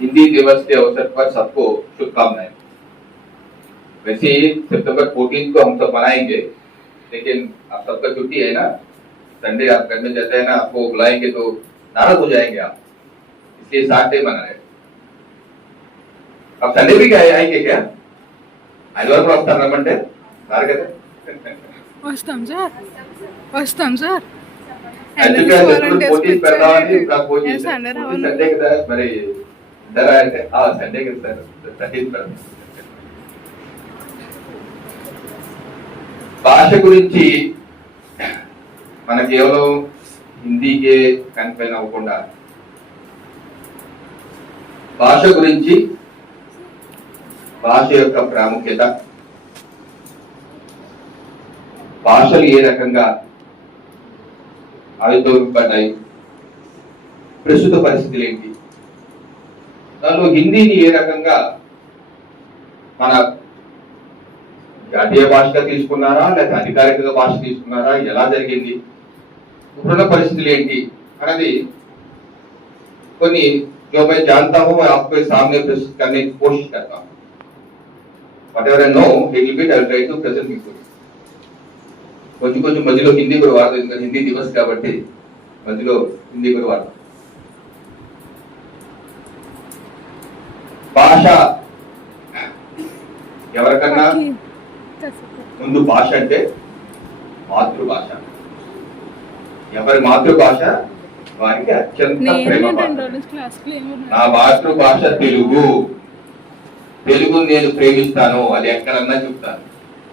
हिंदी दिवस के अवसर पर सबको शुभकामनाएं वैसे ही सितंबर 14 को हम सब मनाएंगे लेकिन आप सबका छुट्टी है ना संडे आप घर में जाते हैं ना आपको बुलाएंगे तो नाराज हो जाएंगे आप इसलिए सात डे मना रहे आप संडे भी क्या आएंगे क्या ఆదివారం కూడా వస్తారు రమ్మంటే రారు కదా వస్తాం సార్ వస్తాం సార్ యాక్చువల్గా ఎప్పుడు పోటీ పెడదామని ఇప్పుడు పోటీ Yes, Sunday రావాలి. సండే కదా మరి ఇద్దరా అంటే ఆ సండే కదా సార్ భాష గురించి మన కేవలం హిందీకే కన్ఫైన్ అవ్వకుండా భాష గురించి భాష యొక్క ప్రాముఖ్యత భాషలు ఏ రకంగా ఆవిర్భవింపడ్డాయి ప్రస్తుత పరిస్థితులు ఏంటి? దానిలో హిందీని ఏ రకంగా మన జాతీయ భాషగా తీసుకున్నారా లేక అధికారిక భాష తీసుకున్నారా ఎలా జరిగింది ఇప్పుడున్న పరిస్థితులు ఏంటి అన్నది కొన్ని जो मैं जानता हूं मैं आपके सामने प्रस्तुत करने की कोशिश करता हूं whatever I know little bit I try to present మీకు కొంచెం కొంచెం మధ్యలో హిందీ కూడా వాడదు ఇంకా హిందీ దివస్ కాబట్టి మధ్యలో హిందీ కూడా వాడతాం భాష ఎవరికన్నా ముందు భాష అంటే మాతృభాష. ఎవరి మాతృభాష? వారికి అత్యంత ప్రేమ నా మాతృభాష తెలుగు. తెలుగు నేను ప్రేమిస్తాను. అది ఎక్కడన్నా చెప్తాను.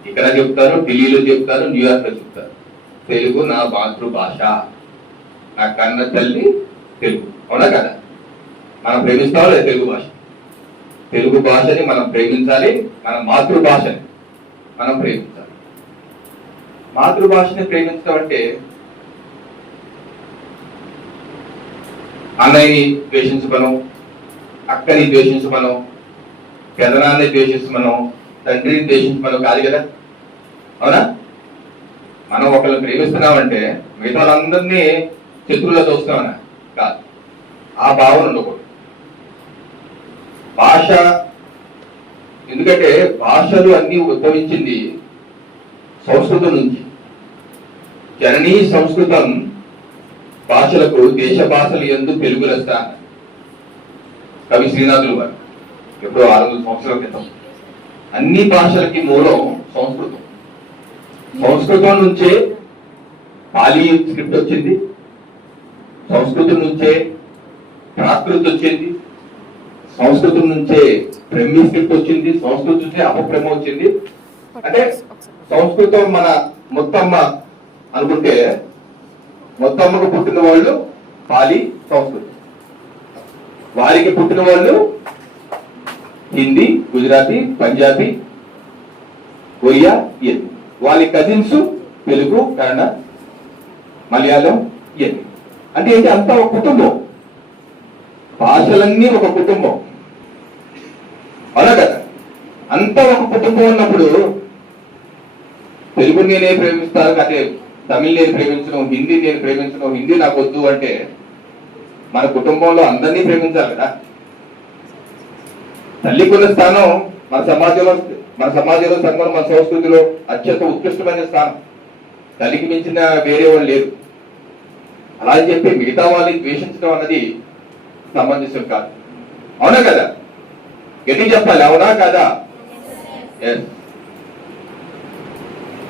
ఇక్కడ చెప్తారు ఢిల్లీలో చెప్తారు న్యూయార్క్లో చెప్తారు. తెలుగు నా మాతృభాష. నా కన్న తల్లి తెలుగు. అవునా కదా? మనం ప్రేమిస్తాం లేదా తెలుగు భాష? తెలుగు భాషని మనం ప్రేమించాలి మన మాతృభాషని మనం ప్రేమించాలి. మాతృభాషని ప్రేమించడం అంటే అన్నయ్యని ద్వేషించమనం అక్కని ద్వేషించమనం పెదనాన్ని ద్వేషించమనం తండ్రిని ద్వేషించమనం కాదు కదా? అవునా? మనం ఒకరిని ప్రేమిస్తున్నామంటే మిగతా వాళ్ళందరినీ శత్రువులో చూస్తామన్నా కాదు. ఆ భావన ఉండకూడదు. భాష. ఎందుకంటే భాషలు అన్ని ఉద్భవించింది సంస్కృతం నుంచి. జననీ సంస్కృతం భాషలకు దేశ భాషలు ఎందు తెలుగు లెస్త కవి శ్రీనాథులు వారు ఎప్పుడో ఆరు వందల సంవత్సరాల క్రితం. అన్ని భాషలకి మూలం సంస్కృతం. సంస్కృతం నుంచే పాలీ స్క్రిప్ట్ వచ్చింది. సంస్కృతం నుంచే ప్రాకృతి వచ్చింది. సంస్కృతం నుంచే ప్రేమ వచ్చింది సంస్కృతం నుంచే అపబ్రహ్మ వచ్చింది. అంటే సంస్కృతం మన మొత్తమ్మ అనుకుంటే మొత్తమ్మకు పుట్టిన వాళ్ళు పాలి సంస్కృతం. వారికి పుట్టిన వాళ్ళు హిందీ గుజరాతీ పంజాబీ ఒరియా ఎన్ని వాళ్ళ కజిన్స్ తెలుగు కన్నడ మలయాళం ఎన్ని అంటే ఏంటి? అంతా ఒక కుటుంబం. భాషలన్నీ ఒక కుటుంబం. అవునా కదా అంతా ఒక కుటుంబం ఉన్నప్పుడు తెలుగు నేనే ప్రేమిస్తాను అంటే తమిళ్ నేను ప్రేమించడం హిందీ నేను ప్రేమించడం హిందీ నాకు వద్దు అంటే మన కుటుంబంలో అందరినీ ప్రేమించాలి కదా. తల్లికున్న స్థానం మన సమాజంలో మన సమాజంలో సంఘం మన సంస్కృతిలో అత్యంత ఉత్కృష్టమైన స్థానం. తల్లికి మించిన వేరే వాళ్ళు లేరు. అలా చెప్పి మిగతా వాళ్ళని ద్వేషించడం అన్నది సమంజసం కాదు. అవునా కదా? గట్టి చెప్పాలి అవునా కదా?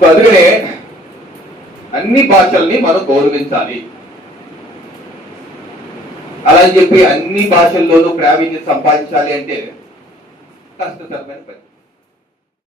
అందుకనే అన్ని భాషల్ని మనం గౌరవించాలి. అలా చెప్పి అన్ని భాషల్లోనూ ప్రావీణ్యం సంపాదించాలి అంటే కష్టతరమైన పని.